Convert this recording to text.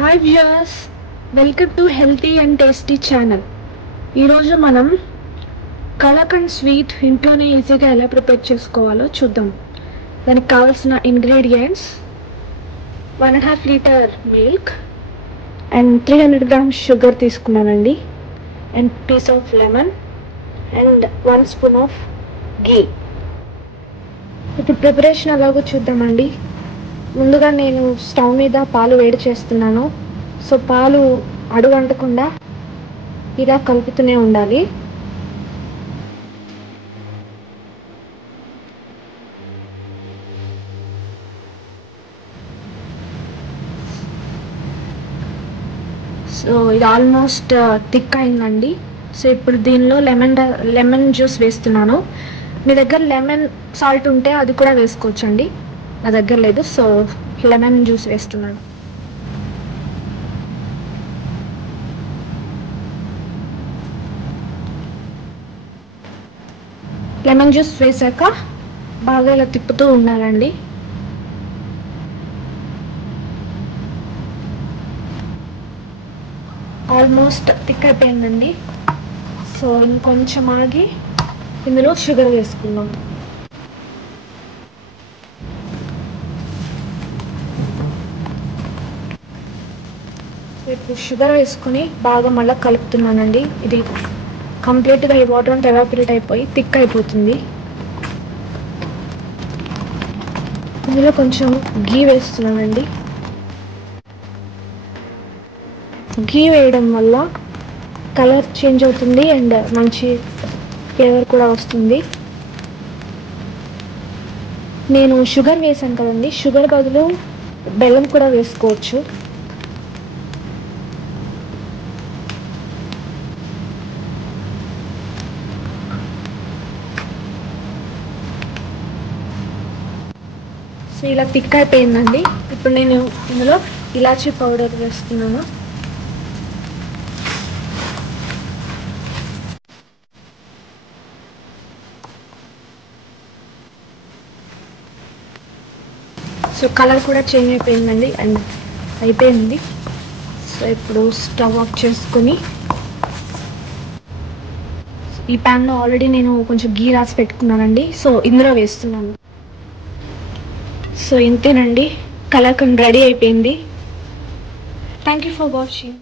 Hi viewers, welcome to healthy and tasty channel. ఈరోజు మనం kalakand sweet ఇంట్లోనే ఈజీగా ఎలా ప్రిపేర్ చేసుకోవాలో చూద్దాం. దానికి కావాల్సిన ingredients 1.5 litre milk and 300 grams sugar తీసుకున్నానండి, and piece of lemon and 1 spoon of ghee. ఇప్పుడు ప్రిపరేషన్ ఎలాగో చూద్దామండి. ముందుగా నేను స్టవ్ మీద పాలు వేడి చేస్తున్నాను. సో పాలు అడుగు అంటకుండా ఇలా కలుపుతూనే ఉండాలి. సో ఇది ఆల్మోస్ట్ థిక్ అయిందండి. సో ఇప్పుడు దీనిలో లెమన్ జ్యూస్ వేస్తున్నాను. మీ దగ్గర లెమన్ సాల్ట్ ఉంటే అది కూడా వేసుకోవచ్చండి. నా దగ్గర లేదు, సో లెమన్ జ్యూస్ వేస్తున్నాను. లెమన్ జ్యూస్ వేసాక బాగా ఇలా తిప్పుతూ ఉండాలండి. ఆల్మోస్ట్ థిక్ అయిపోయిందండి. సో ఇంకొంచెం ఆగి ఇందులో షుగర్ వేసుకుందాం. ఇప్పుడు షుగర్ వేసుకుని బాగా మళ్ళీ కలుపుతున్నానండి. ఇది కంప్లీట్గా ఈ వాటర్ అంతా ఎవాపరేట్ అయిపోయి థిక్ అయిపోతుంది. ఇందులో కొంచెం ఘీ వేస్తున్నానండి. ఘీ వేయడం వల్ల కలర్ చేంజ్ అవుతుంది అండ్ మంచి ఫ్లేవర్ కూడా వస్తుంది. నేను షుగర్ వేసాను కదండి, షుగర్ బదులు బెల్లం కూడా వేసుకోవచ్చు. సో ఇలా థిక్ అయిపోయిందండి. ఇప్పుడు నేను ఇందులో ఇలాచీ పౌడర్ వేస్తున్నాను. సో కలర్ కూడా చేంజ్ అయిపోయిందండి అండ్ అయిపోయింది. సో ఇప్పుడు స్టవ్ ఆఫ్ చేసుకొని ఈ ప్యాన్లో ఆల్రెడీ నేను కొంచెం ఘీ రాసి పెట్టుకున్నానండి. సో ఇందులో వేస్తున్నాను. సో ఇంతేనండి, కలాకండ్ రెడీ అయిపోయింది. Thank you for watching.